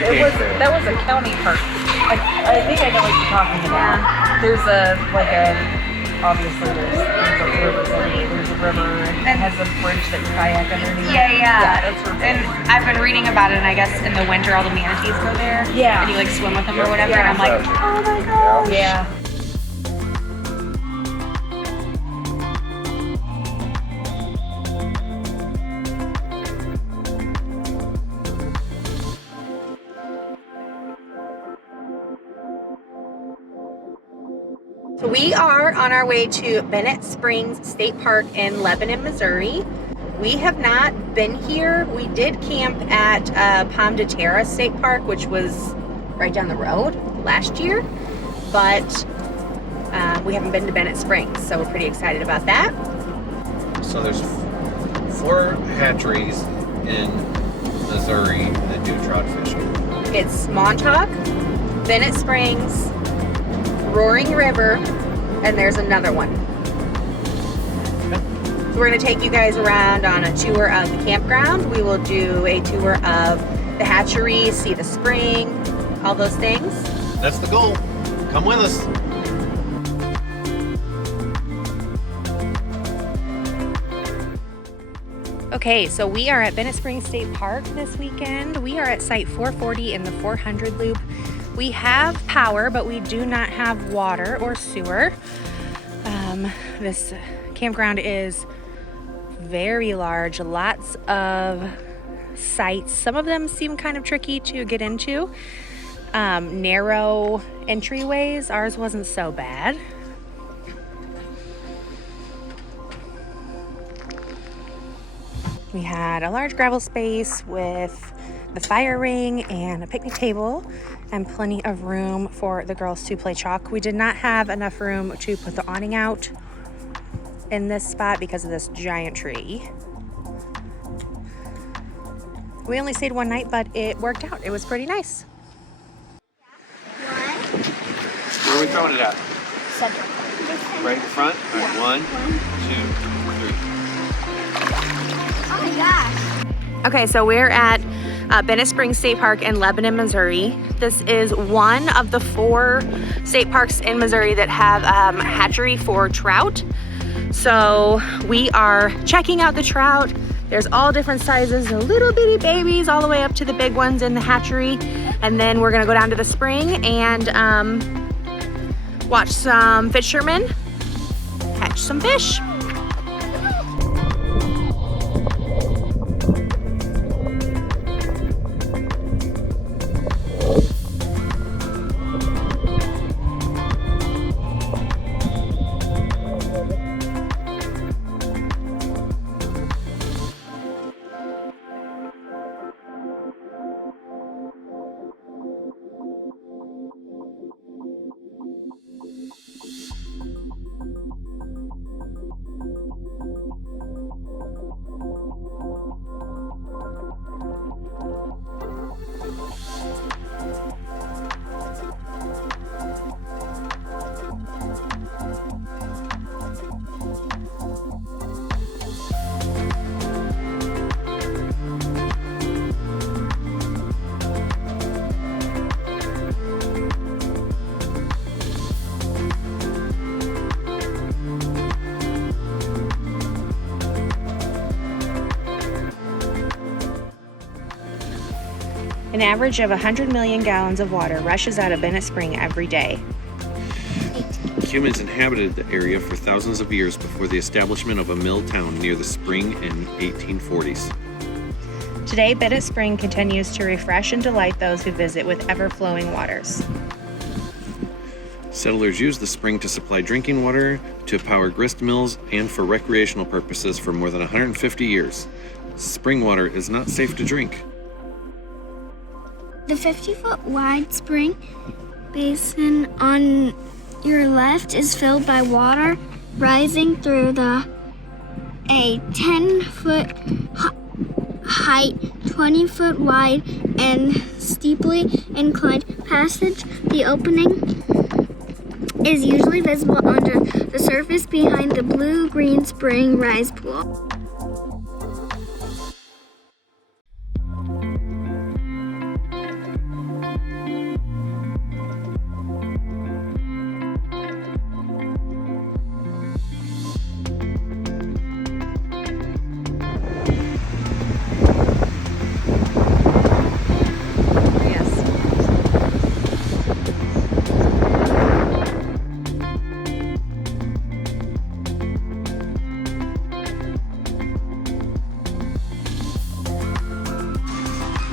good. That was a county park. I think I know what you're talking about. Yeah. There's obviously there's a river. There's a river and it has a bridge that you kayak underneath. Yeah. That's where and I've been reading about it, and I guess in the winter all the manatees go there. Yeah. And you like swim with them or whatever. And I'm like, oh my gosh. Yeah. So we are on our way to Bennett Springs State Park in Lebanon, Missouri. We have not been here. We did camp at Palm de Terra State Park, which was right down the road last year, but we haven't been to Bennett Springs, so we're pretty excited about that. So there's 4 hatcheries in Missouri that do trout fishing. It's Montauk, Bennett Springs, Roaring River, and there's another one. So we're going to take you guys around on a tour of the campground. We will do a tour of the hatchery, see the spring, all those things. That's the goal. Come with us. Okay, so we are at Bennett Springs State Park this weekend. We are at Site 440 in the 400 loop. We have power, but we do not have water or sewer. This campground is very large, lots of sites. Some of them seem kind of tricky to get into. Narrow entryways. Ours wasn't so bad. We had a large gravel space with the fire ring and a picnic table and plenty of room for the girls to play chalk. We did not have enough room to put the awning out in this spot because of this giant tree. We only stayed one night, but it worked out. It was pretty nice. Where are we throwing it at? Center. Right in front? All right, 1, 2, 3. Oh my gosh. Okay, so we're at Bennett Springs State Park in Lebanon, Missouri. This is one of the 4 state parks in Missouri that have a hatchery for trout. So we are checking out the trout. There's all different sizes, the little bitty babies all the way up to the big ones in the hatchery. And then we're gonna go down to the spring and watch some fishermen catch some fish. An average of 100 million gallons of water rushes out of Bennett Spring every day. Humans inhabited the area for thousands of years before the establishment of a mill town near the spring in 1840s. Today, Bennett Spring continues to refresh and delight those who visit with ever-flowing waters. Settlers used the spring to supply drinking water, to power grist mills, and for recreational purposes for more than 150 years. Spring water is not safe to drink. The 50-foot wide spring basin on your left is filled by water rising through a 10-foot height, 20-foot wide, and steeply inclined passage. The opening is usually visible under the surface behind the blue-green spring rise pool.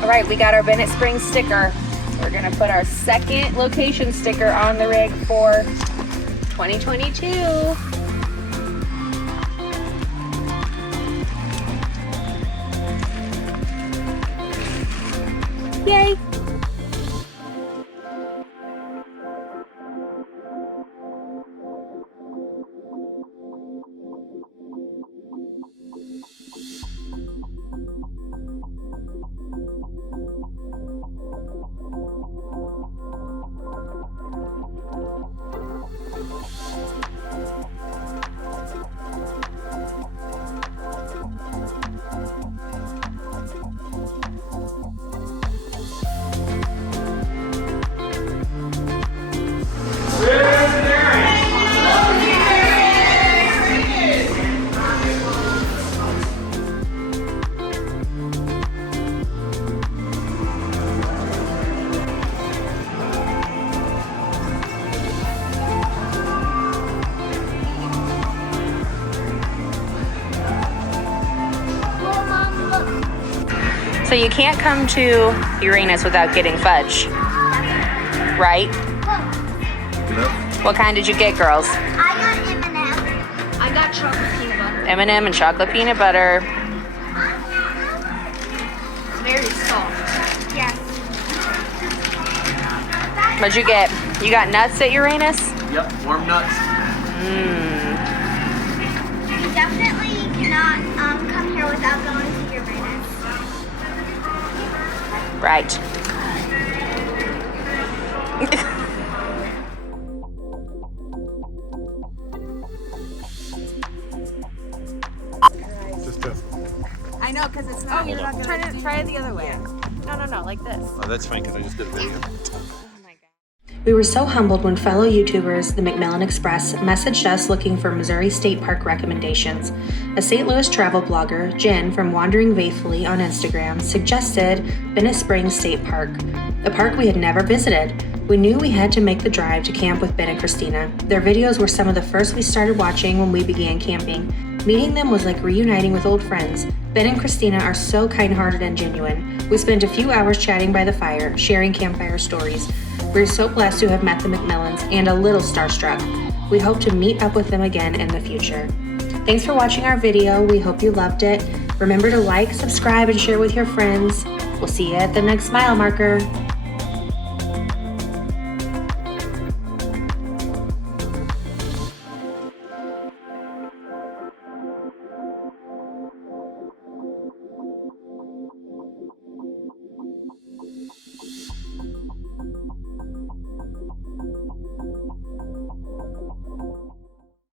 All right, we got our Bennett Spring sticker. We're gonna put our second location sticker on the rig for 2022. Yay! So you can't come to Uranus without getting fudge, right? What kind did you get, girls? I got M&M. I got chocolate peanut butter. M&M and chocolate peanut butter. Very soft. Yes. What'd you get? You got nuts at Uranus? Yep, warm nuts. You definitely cannot come here without going to Uranus. Right. I know, because it's not. Oh, you're not gonna try it the other way. No, like this. Oh, that's fine because I just did a video. We were so humbled when fellow YouTubers, the McMillan Express, messaged us looking for Missouri State Park recommendations. A St. Louis travel blogger, Jen from Wandering Vaetfully on Instagram, suggested Bennett Spring State Park, a park we had never visited. We knew we had to make the drive to camp with Ben and Christina. Their videos were some of the first we started watching when we began camping. Meeting them was like reuniting with old friends. Ben and Christina are so kind-hearted and genuine. We spent a few hours chatting by the fire, sharing campfire stories. We're so blessed to have met the McMillans and a little starstruck. We hope to meet up with them again in the future. Thanks for watching our video. We hope you loved it. Remember to like, subscribe, and share with your friends. We'll see you at the next mile marker.